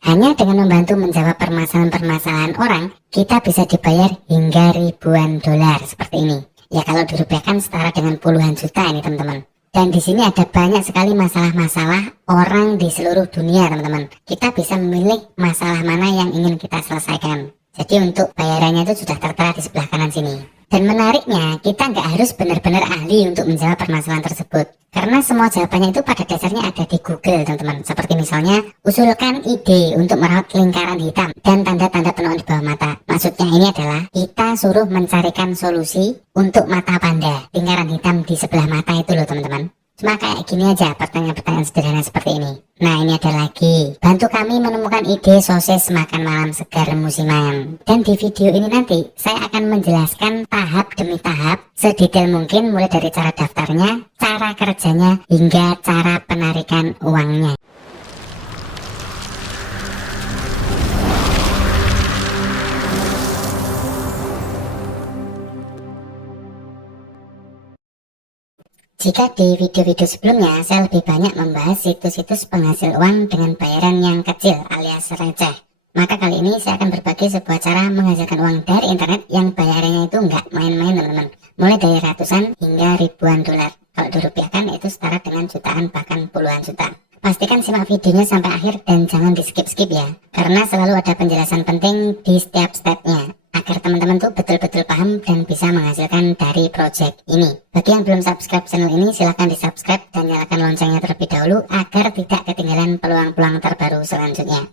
Hanya dengan membantu menjawab permasalahan-permasalahan orang, kita bisa dibayar hingga ribuan dolar seperti ini. Ya kalau dirupiahkan setara dengan puluhan juta ini teman-teman. Dan di sini ada banyak sekali masalah-masalah orang di seluruh dunia teman-teman. Kita bisa memilih masalah mana yang ingin kita selesaikan. Jadi untuk bayarannya itu sudah tertera di sebelah kanan sini. Dan menariknya, kita nggak harus benar-benar ahli untuk menjawab permasalahan tersebut. Karena semua jawabannya itu pada dasarnya ada di Google, teman-teman. Seperti misalnya, usulkan ide untuk merawat lingkaran hitam dan tanda-tanda penuhan di bawah mata. Maksudnya ini adalah, kita suruh mencarikan solusi untuk mata panda, lingkaran hitam di sebelah mata itu loh, teman-teman. Cuma kayak gini aja pertanyaan-pertanyaan sederhana seperti ini. Nah ini ada lagi, bantu kami menemukan ide sosis makan malam segar musiman. Dan di video ini nanti saya akan menjelaskan tahap demi tahap sedetail mungkin, mulai dari cara daftarnya, cara kerjanya, hingga cara penarikan uangnya. Jika di video-video sebelumnya saya lebih banyak membahas situs-situs penghasil uang dengan bayaran yang kecil alias receh, maka kali ini saya akan berbagi sebuah cara menghasilkan uang dari internet yang bayarannya itu nggak main-main teman-teman, mulai dari ratusan hingga ribuan dolar. Kalau dirupiahkan itu setara dengan jutaan bahkan puluhan juta. Pastikan simak videonya sampai akhir dan jangan di skip-skip ya, karena selalu ada penjelasan penting di setiap stepnya agar teman-teman tuh betul-betul paham dan bisa menghasilkan dari project ini. Bagi yang belum subscribe channel ini, silahkan di subscribe dan nyalakan loncengnya terlebih dahulu agar tidak ketinggalan peluang-peluang terbaru selanjutnya.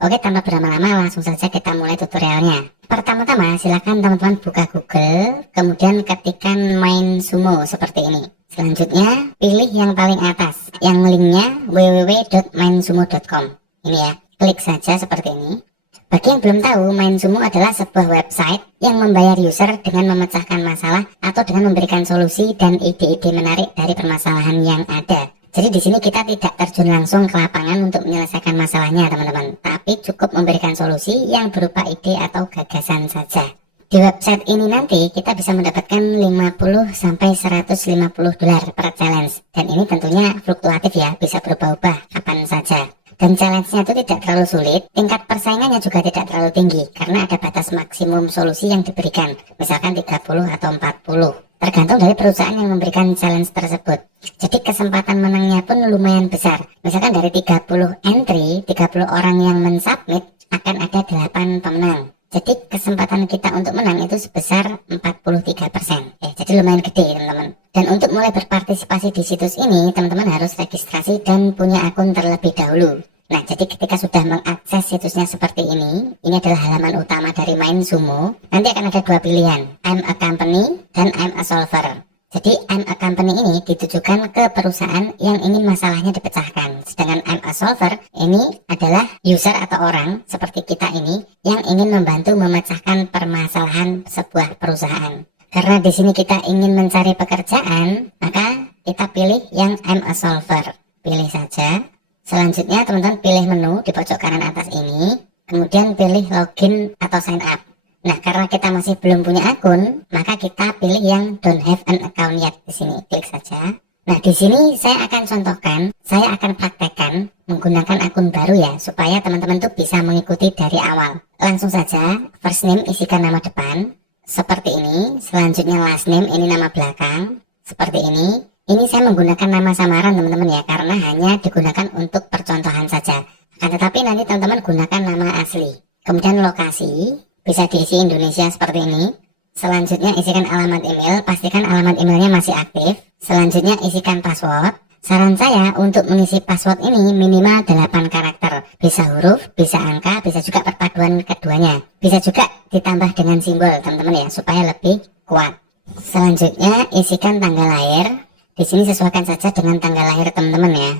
Oke, tanpa berlama-lama langsung saja kita mulai tutorialnya. Pertama-tama silahkan teman-teman buka Google, kemudian ketikkan main sumo seperti ini. Selanjutnya pilih yang paling atas, yang linknya www.mainsumo.com. Ini ya, klik saja seperti ini. Bagi yang belum tahu, MainSumo adalah sebuah website yang membayar user dengan memecahkan masalah atau dengan memberikan solusi dan ide-ide menarik dari permasalahan yang ada. Jadi di sini kita tidak terjun langsung ke lapangan untuk menyelesaikan masalahnya teman-teman, tapi cukup memberikan solusi yang berupa ide atau gagasan saja. Di website ini nanti kita bisa mendapatkan 50 sampai 150 dolar per challenge, dan ini tentunya fluktuatif ya, bisa berubah-ubah kapan saja. Dan challenge-nya itu tidak terlalu sulit, tingkat persaingannya juga tidak terlalu tinggi karena ada batas maksimum solusi yang diberikan, misalkan 30 atau 40. Tergantung dari perusahaan yang memberikan challenge tersebut. Jadi kesempatan menangnya pun lumayan besar. Misalkan dari 30 entry, 30 orang yang mensubmit, akan ada 8 pemenang. Jadi kesempatan kita untuk menang itu sebesar 43%. Jadi lumayan gede teman-teman. Dan untuk mulai berpartisipasi di situs ini, teman-teman harus registrasi dan punya akun terlebih dahulu. Nah, jadi ketika sudah mengakses situsnya seperti ini adalah halaman utama dari MainSumo. Nanti akan ada dua pilihan, I'm a company dan I'm a solver. Jadi I'm a company ini ditujukan ke perusahaan yang ingin masalahnya dipecahkan. Sedangkan I'm a solver ini adalah user atau orang seperti kita ini yang ingin membantu memecahkan permasalahan sebuah perusahaan. Karena di sini kita ingin mencari pekerjaan, maka kita pilih yang I'm a solver. Pilih saja. Selanjutnya teman-teman pilih menu di pojok kanan atas ini, kemudian pilih login atau sign up. Nah, karena kita masih belum punya akun, maka kita pilih yang don't have an account yet di sini. Klik saja. Nah, di sini saya akan contohkan, saya akan praktekkan menggunakan akun baru ya, supaya teman-teman tuh bisa mengikuti dari awal. Langsung saja, first name isikan nama depan, seperti ini. Selanjutnya last name, ini nama belakang, seperti ini. Ini saya menggunakan nama samaran teman-teman ya, karena hanya digunakan untuk percontohan saja. Akan tetapi nanti teman-teman gunakan nama asli. Kemudian lokasi, bisa diisi Indonesia seperti ini. Selanjutnya isikan alamat email, pastikan alamat emailnya masih aktif. Selanjutnya isikan password. Saran saya untuk mengisi password ini minimal 8 karakter. Bisa huruf, bisa angka, bisa juga perpaduan keduanya. Bisa juga ditambah dengan simbol teman-teman ya, supaya lebih kuat. Selanjutnya isikan tanggal lahir. Di sini sesuaikan saja dengan tanggal lahir teman-teman ya.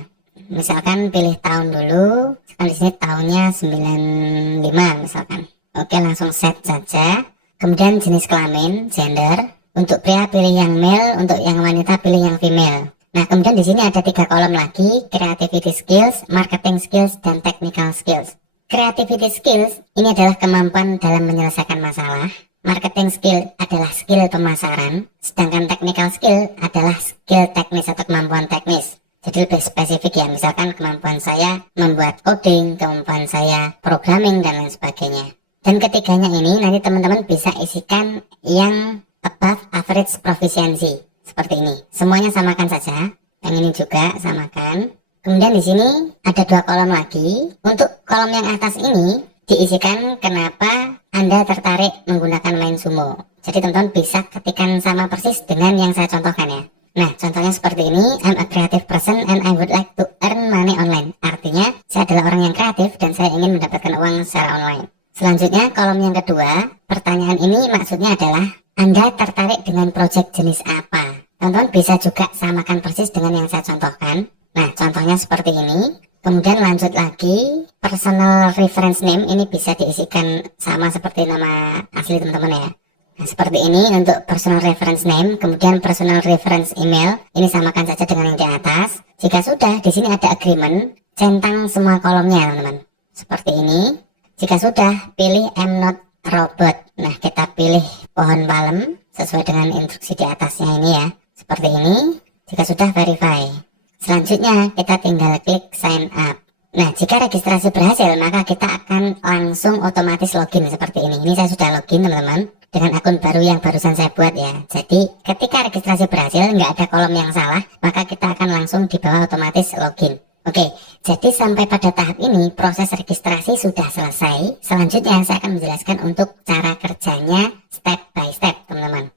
Misalkan pilih tahun dulu, di sini tahunnya 95 misalkan. Oke, langsung set saja. Kemudian jenis kelamin, gender. Untuk pria pilih yang male, untuk yang wanita pilih yang female. Nah, kemudian di sini ada 3 kolom lagi, creativity skills, marketing skills, dan technical skills. Creativity skills ini adalah kemampuan dalam menyelesaikan masalah. Marketing skill adalah skill pemasaran, sedangkan technical skill adalah skill teknis atau kemampuan teknis. Jadi lebih spesifik ya, misalkan kemampuan saya membuat coding, kemampuan saya programming, dan lain sebagainya. Dan ketiganya ini nanti teman-teman bisa isikan yang above average proficiency. Seperti ini. Semuanya samakan saja. Yang ini juga samakan. Kemudian di sini ada 2 kolom lagi. Untuk kolom yang atas ini diisikan kenapa Anda tertarik menggunakan main sumo. Jadi teman-teman bisa ketikkan sama persis dengan yang saya contohkan ya. Nah, contohnya seperti ini, I'm a creative person and I would like to earn money online. Artinya, saya adalah orang yang kreatif dan saya ingin mendapatkan uang secara online. Selanjutnya, kolom yang kedua, pertanyaan ini maksudnya adalah, Anda tertarik dengan project jenis apa? Teman-teman bisa juga samakan persis dengan yang saya contohkan. Nah, contohnya seperti ini. Kemudian lanjut lagi, personal reference name ini bisa diisikan sama seperti nama asli teman-teman ya. Nah, seperti ini untuk personal reference name, kemudian personal reference email, ini samakan saja dengan yang di atas. Jika sudah, di sini ada agreement, centang semua kolomnya teman-teman. Seperti ini. Jika sudah, pilih I'm not robot. Nah, kita pilih pohon palem sesuai dengan instruksi di atasnya ini ya. Seperti ini. Jika sudah, verify. Selanjutnya, kita tinggal klik sign up. Nah, jika registrasi berhasil, maka kita akan langsung otomatis login seperti ini. Ini saya sudah login teman-teman, dengan akun baru yang barusan saya buat ya. Jadi, ketika registrasi berhasil, nggak ada kolom yang salah, maka kita akan langsung dibawa otomatis login. Oke, jadi sampai pada tahap ini, proses registrasi sudah selesai. Selanjutnya, saya akan menjelaskan untuk cara kerjanya step by step, teman-teman.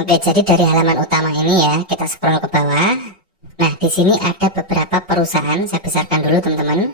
Oke, jadi dari halaman utama ini ya, kita scroll ke bawah. Nah, di sini ada beberapa perusahaan, saya besarkan dulu teman-teman.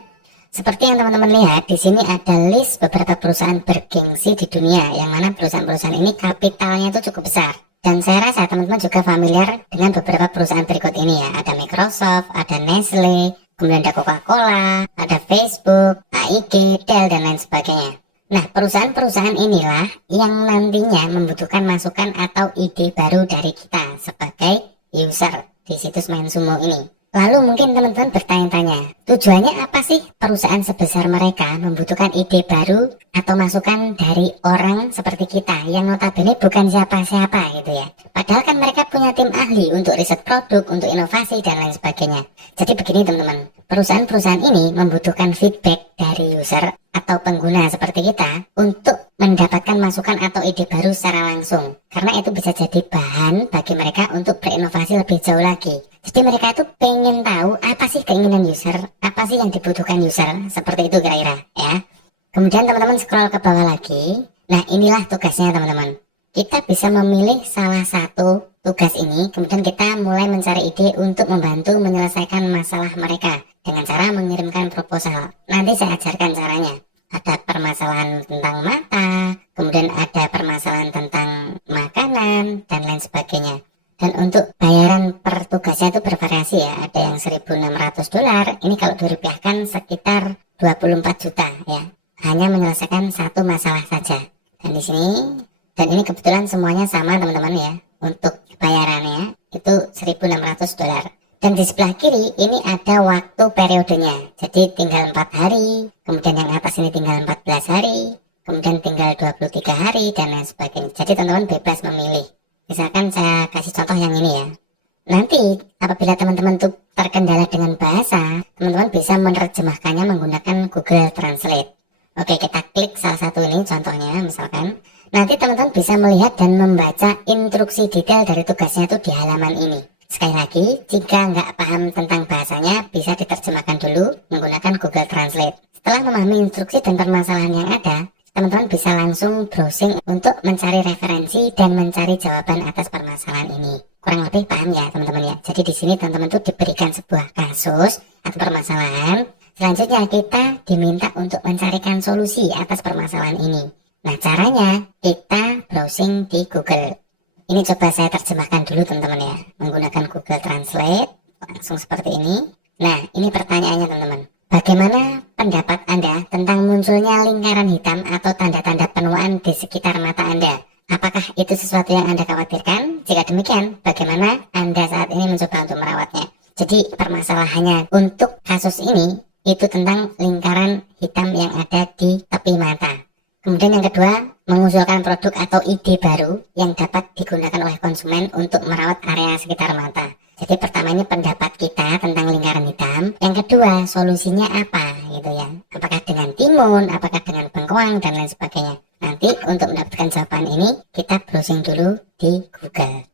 Seperti yang teman-teman lihat, di sini ada list beberapa perusahaan bergengsi di dunia, yang mana perusahaan-perusahaan ini kapitalnya itu cukup besar. Dan saya rasa teman-teman juga familiar dengan beberapa perusahaan berikut ini ya. Ada Microsoft, ada Nestle, kemudian ada Coca-Cola, ada Facebook, AIG, Dell, dan lain sebagainya. Nah, perusahaan-perusahaan inilah yang nantinya membutuhkan masukan atau ide baru dari kita sebagai user di situs main sumo ini. Lalu mungkin teman-teman bertanya-tanya, tujuannya apa sih perusahaan sebesar mereka membutuhkan ide baru atau masukan dari orang seperti kita yang notabene bukan siapa-siapa gitu ya. Padahal kan mereka punya tim ahli untuk riset produk, untuk inovasi dan lain sebagainya. Jadi begini teman-teman, perusahaan-perusahaan ini membutuhkan feedback dari user atau pengguna seperti kita untuk mendapatkan masukan atau ide baru secara langsung. Karena itu bisa jadi bahan bagi mereka untuk berinovasi lebih jauh lagi. Jadi mereka itu pengen tahu apa sih keinginan user, apa sih yang dibutuhkan user, seperti itu kira-kira ya. Kemudian teman-teman scroll ke bawah lagi. Nah, inilah tugasnya teman-teman. Kita bisa memilih salah satu tugas ini, kemudian kita mulai mencari ide untuk membantu menyelesaikan masalah mereka dengan cara mengirimkan proposal. Nanti saya ajarkan caranya. Ada permasalahan tentang mata, kemudian ada permasalahan tentang makanan, dan lain sebagainya. Dan untuk bayaran per tugasnya itu bervariasi ya. Ada yang $1.600. Ini kalau dirupiahkan sekitar 24 juta ya. Hanya menyelesaikan satu masalah saja. Dan di sini, dan ini kebetulan semuanya sama teman-teman ya. Untuk bayarannya itu $1.600. Dan di sebelah kiri ini ada waktu periodenya. Jadi tinggal 4 hari. Kemudian yang atas ini tinggal 14 hari. Kemudian tinggal 23 hari dan lain sebagainya. Jadi teman-teman bebas memilih. Misalkan saya kasih contoh yang ini ya. Nanti apabila teman-teman tuh terkendala dengan bahasa, teman-teman bisa menerjemahkannya menggunakan Google Translate. Oke, kita klik salah satu ini contohnya misalkan. Nanti teman-teman bisa melihat dan membaca instruksi detail dari tugasnya itu di halaman ini. Sekali lagi, jika nggak paham tentang bahasanya, bisa diterjemahkan dulu menggunakan Google Translate. Setelah memahami instruksi dan permasalahan yang ada, teman-teman bisa langsung browsing untuk mencari referensi dan mencari jawaban atas permasalahan ini. Kurang lebih paham ya teman-teman ya. Jadi di sini teman-teman tuh diberikan sebuah kasus atau permasalahan. Selanjutnya kita diminta untuk mencarikan solusi atas permasalahan ini. Nah, caranya kita browsing di Google. Ini coba saya terjemahkan dulu teman-teman ya, menggunakan Google Translate. Langsung seperti ini. Nah, ini pertanyaannya teman-teman. Bagaimana pendapat Anda tentang munculnya lingkaran hitam atau tanda-tanda penuaan di sekitar mata Anda? Apakah itu sesuatu yang Anda khawatirkan? Jika demikian, bagaimana Anda saat ini mencoba untuk merawatnya? Jadi permasalahannya untuk kasus ini itu tentang lingkaran hitam yang ada di tepi mata. Kemudian yang kedua, mengusulkan produk atau ide baru yang dapat digunakan oleh konsumen untuk merawat area sekitar mata. Jadi pertama ini pendapat kita tentang lingkaran hitam. Yang kedua, solusinya apa gitu ya. Apakah dengan timun, apakah dengan bengkoang, dan lain sebagainya. Nanti untuk mendapatkan jawaban ini, kita browsing dulu di Google.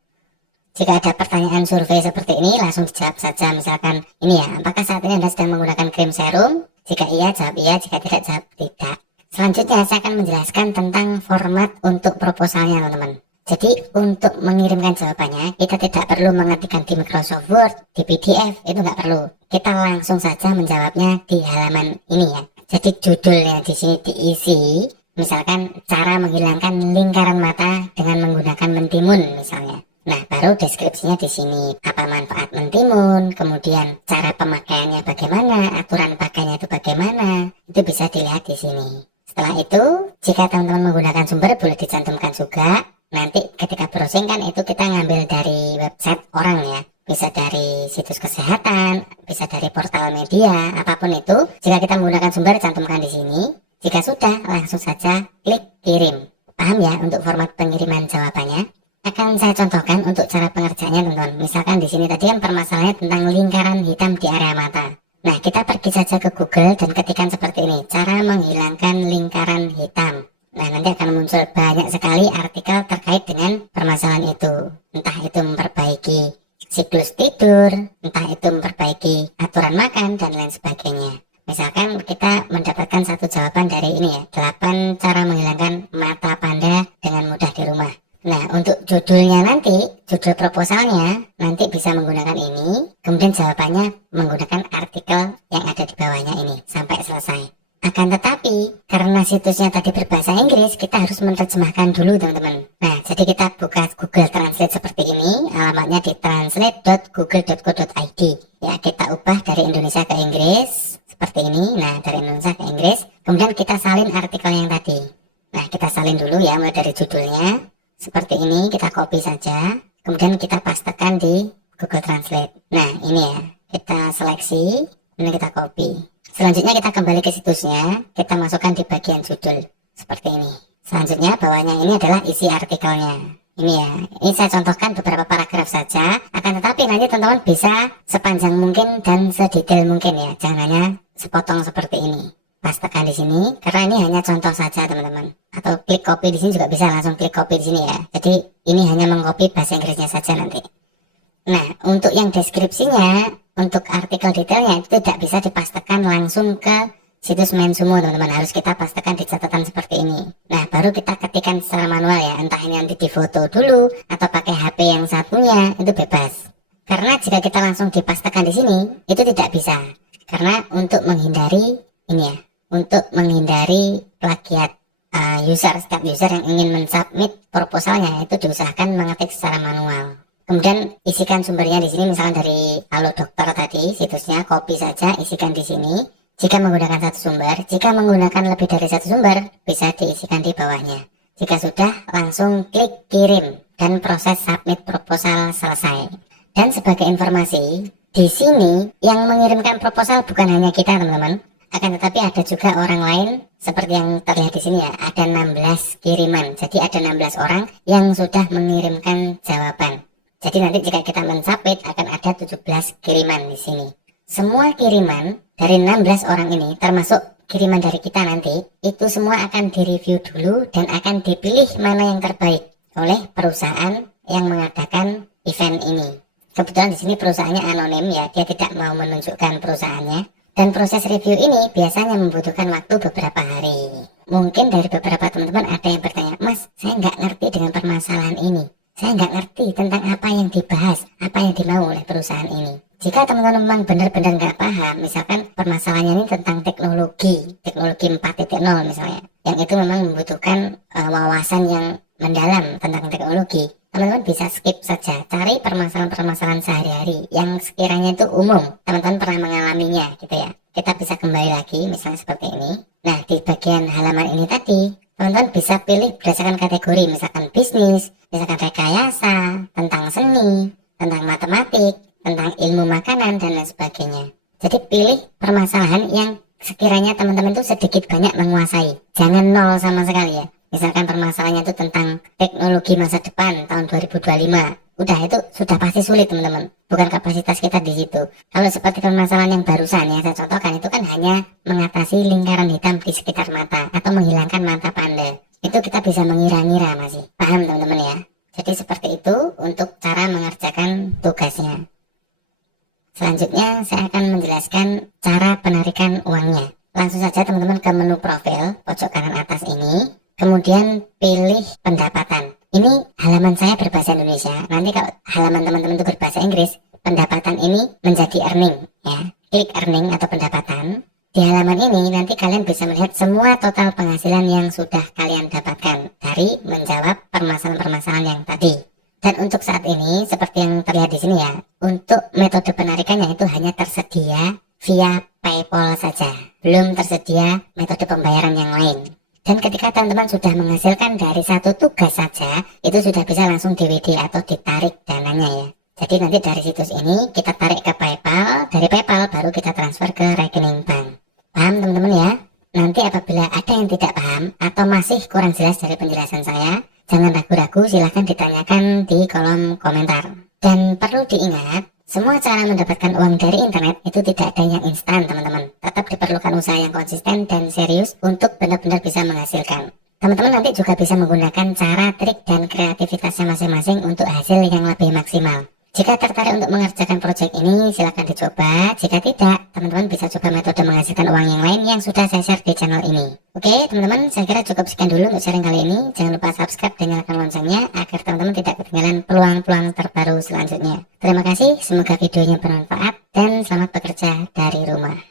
Jika ada pertanyaan survei seperti ini, langsung dijawab saja. Misalkan ini ya, apakah saat ini Anda sedang menggunakan krim serum? Jika iya, jawab iya. Jika tidak, jawab tidak. Selanjutnya saya akan menjelaskan tentang format untuk proposalnya, teman-teman. Jadi untuk mengirimkan jawabannya, kita tidak perlu mengetikkan di Microsoft Word, di PDF, itu nggak perlu. Kita langsung saja menjawabnya di halaman ini ya. Jadi judulnya di sini diisi, misalkan cara menghilangkan lingkaran mata dengan menggunakan mentimun misalnya. Nah, baru deskripsinya di sini, apa manfaat mentimun, kemudian cara pemakaiannya bagaimana, aturan pakainya itu bagaimana, itu bisa dilihat di sini. Setelah itu, jika teman-teman menggunakan sumber boleh dicantumkan juga. Nanti ketika browsing kan itu kita ngambil dari website orang ya, bisa dari situs kesehatan, bisa dari portal media, apapun itu. Jika kita menggunakan sumber, cantumkan di sini. Jika sudah, langsung saja klik kirim. Paham ya untuk format pengiriman jawabannya? Akan saya contohkan untuk cara pengerjaannya, teman-teman. Misalkan di sini tadi kan permasalahannya tentang lingkaran hitam di area mata. Nah, kita pergi saja ke Google dan ketikkan seperti ini, cara menghilangkan lingkaran hitam. Nah, nanti akan muncul banyak sekali artikel terkait dengan permasalahan itu. Entah itu memperbaiki siklus tidur, entah itu memperbaiki aturan makan, dan lain sebagainya. Misalkan kita mendapatkan satu jawaban dari ini ya, 8 cara menghilangkan mata panda dengan mudah di rumah. Nah, untuk judulnya nanti, judul proposalnya, nanti bisa menggunakan ini, kemudian jawabannya menggunakan artikel yang ada di bawahnya ini, sampai selesai. Akan tetapi, karena situsnya tadi berbahasa Inggris, kita harus menerjemahkan dulu, teman-teman. Nah, jadi kita buka Google Translate seperti ini, alamatnya di translate.google.co.id. Ya, kita ubah dari Indonesia ke Inggris, seperti ini. Nah, dari Indonesia ke Inggris, kemudian kita salin artikel yang tadi. Nah, kita salin dulu ya, mulai dari judulnya. Seperti ini, kita copy saja, kemudian kita pastekan di Google Translate. Nah, ini ya, kita seleksi, ini kita copy. Selanjutnya kita kembali ke situsnya, kita masukkan di bagian judul, seperti ini. Selanjutnya bawahnya ini adalah isi artikelnya. Ini ya, ini saya contohkan beberapa paragraf saja, akan tetapi nanti teman-teman bisa sepanjang mungkin dan sedetail mungkin ya, jangan hanya sepotong seperti ini. Pastekan di sini, karena ini hanya contoh saja teman-teman. Atau klik copy di sini juga bisa, langsung klik copy di sini ya. Jadi ini hanya mengcopy bahasa Inggrisnya saja nanti. Nah, untuk yang deskripsinya, untuk artikel detailnya itu tidak bisa dipastekan langsung ke situs Mensumo, teman-teman. Harus kita pastekan di catatan seperti ini. Nah, baru kita ketikkan secara manual ya, entah ini nanti difoto dulu atau pakai HP yang satunya, itu bebas. Karena jika kita langsung dipastekan di sini, itu tidak bisa. Karena untuk menghindari ini ya, untuk menghindari plagiat setiap user yang ingin mensubmit proposalnya itu diusahakan mengetik secara manual. Kemudian isikan sumbernya di sini, misalnya dari Halo Dokter tadi, situsnya copy saja, isikan di sini. Jika menggunakan satu sumber, jika menggunakan lebih dari satu sumber, bisa diisikan di bawahnya. Jika sudah, langsung klik kirim dan proses submit proposal selesai. Dan sebagai informasi, di sini yang mengirimkan proposal bukan hanya kita, teman-teman. Akan tetapi ada juga orang lain, seperti yang terlihat di sini ya, ada 16 kiriman. Jadi ada 16 orang yang sudah mengirimkan jawaban. Jadi nanti jika kita mensubmit akan ada 17 kiriman di sini. Semua kiriman dari 16 orang ini, termasuk kiriman dari kita nanti, itu semua akan direview dulu dan akan dipilih mana yang terbaik oleh perusahaan yang mengadakan event ini. Kebetulan di sini perusahaannya anonim ya, dia tidak mau menunjukkan perusahaannya. Dan proses review ini biasanya membutuhkan waktu beberapa hari. Mungkin dari beberapa teman-teman ada yang bertanya, Mas, saya nggak ngerti dengan permasalahan ini. Saya nggak ngerti tentang apa yang dibahas, apa yang dimau oleh perusahaan ini. Jika teman-teman memang benar-benar nggak paham, misalkan permasalahannya ini tentang teknologi 4.0 misalnya, yang itu memang membutuhkan wawasan yang mendalam tentang teknologi, teman-teman bisa skip saja, cari permasalahan-permasalahan sehari-hari yang sekiranya itu umum, teman-teman pernah mengalaminya gitu ya. Kita bisa kembali lagi, misalnya seperti ini. Nah, di bagian halaman ini tadi, teman-teman bisa pilih berdasarkan kategori, misalkan bisnis, misalkan rekayasa, tentang seni, tentang matematik, tentang ilmu makanan, dan lain sebagainya. Jadi pilih permasalahan yang sekiranya teman-teman itu sedikit banyak menguasai. Jangan nol sama sekali ya. Misalkan permasalahannya itu tentang teknologi masa depan tahun 2025. udah itu sudah pasti sulit teman-teman. Bukan kapasitas kita di situ. Kalau seperti permasalahan yang barusan yang saya contohkan itu kan hanya mengatasi lingkaran hitam di sekitar mata atau menghilangkan mata panda. Itu kita bisa mengira-ngira masih. Paham teman-teman ya? Jadi seperti itu untuk cara mengerjakan tugasnya. Selanjutnya saya akan menjelaskan cara penarikan uangnya. Langsung saja teman-teman ke menu profil pojok kanan atas ini, kemudian pilih pendapatan. Ini halaman saya berbahasa Indonesia. Nanti kalau halaman teman-teman itu berbahasa Inggris, pendapatan ini menjadi earning ya. Klik earning atau pendapatan. Di halaman ini nanti kalian bisa melihat semua total penghasilan yang sudah kalian dapatkan dari menjawab permasalahan-permasalahan yang tadi. Dan untuk saat ini seperti yang terlihat di sini ya, untuk metode penarikannya itu hanya tersedia via PayPal saja, belum tersedia metode pembayaran yang lain. Dan ketika teman-teman sudah menghasilkan dari satu tugas saja, itu sudah bisa langsung di-WD atau ditarik dananya ya. Jadi nanti dari situs ini kita tarik ke PayPal, dari PayPal baru kita transfer ke rekening bank. Paham teman-teman ya? Nanti apabila ada yang tidak paham atau masih kurang jelas dari penjelasan saya, jangan ragu-ragu, silahkan ditanyakan di kolom komentar. Dan perlu diingat, semua cara mendapatkan uang dari internet itu tidak ada yang instan teman-teman. Tetap diperlukan usaha yang konsisten dan serius untuk benar-benar bisa menghasilkan. Teman-teman nanti juga bisa menggunakan cara, trik, dan kreativitasnya masing-masing untuk hasil yang lebih maksimal. Jika tertarik untuk mengerjakan proyek ini, silahkan dicoba. Jika tidak, teman-teman bisa coba metode menghasilkan uang yang lain yang sudah saya share di channel ini. Oke, teman-teman, saya kira cukup sekian dulu untuk sharing kali ini. Jangan lupa subscribe dan nyalakan loncengnya agar teman-teman tidak ketinggalan peluang-peluang terbaru selanjutnya. Terima kasih, semoga videonya bermanfaat dan selamat bekerja dari rumah.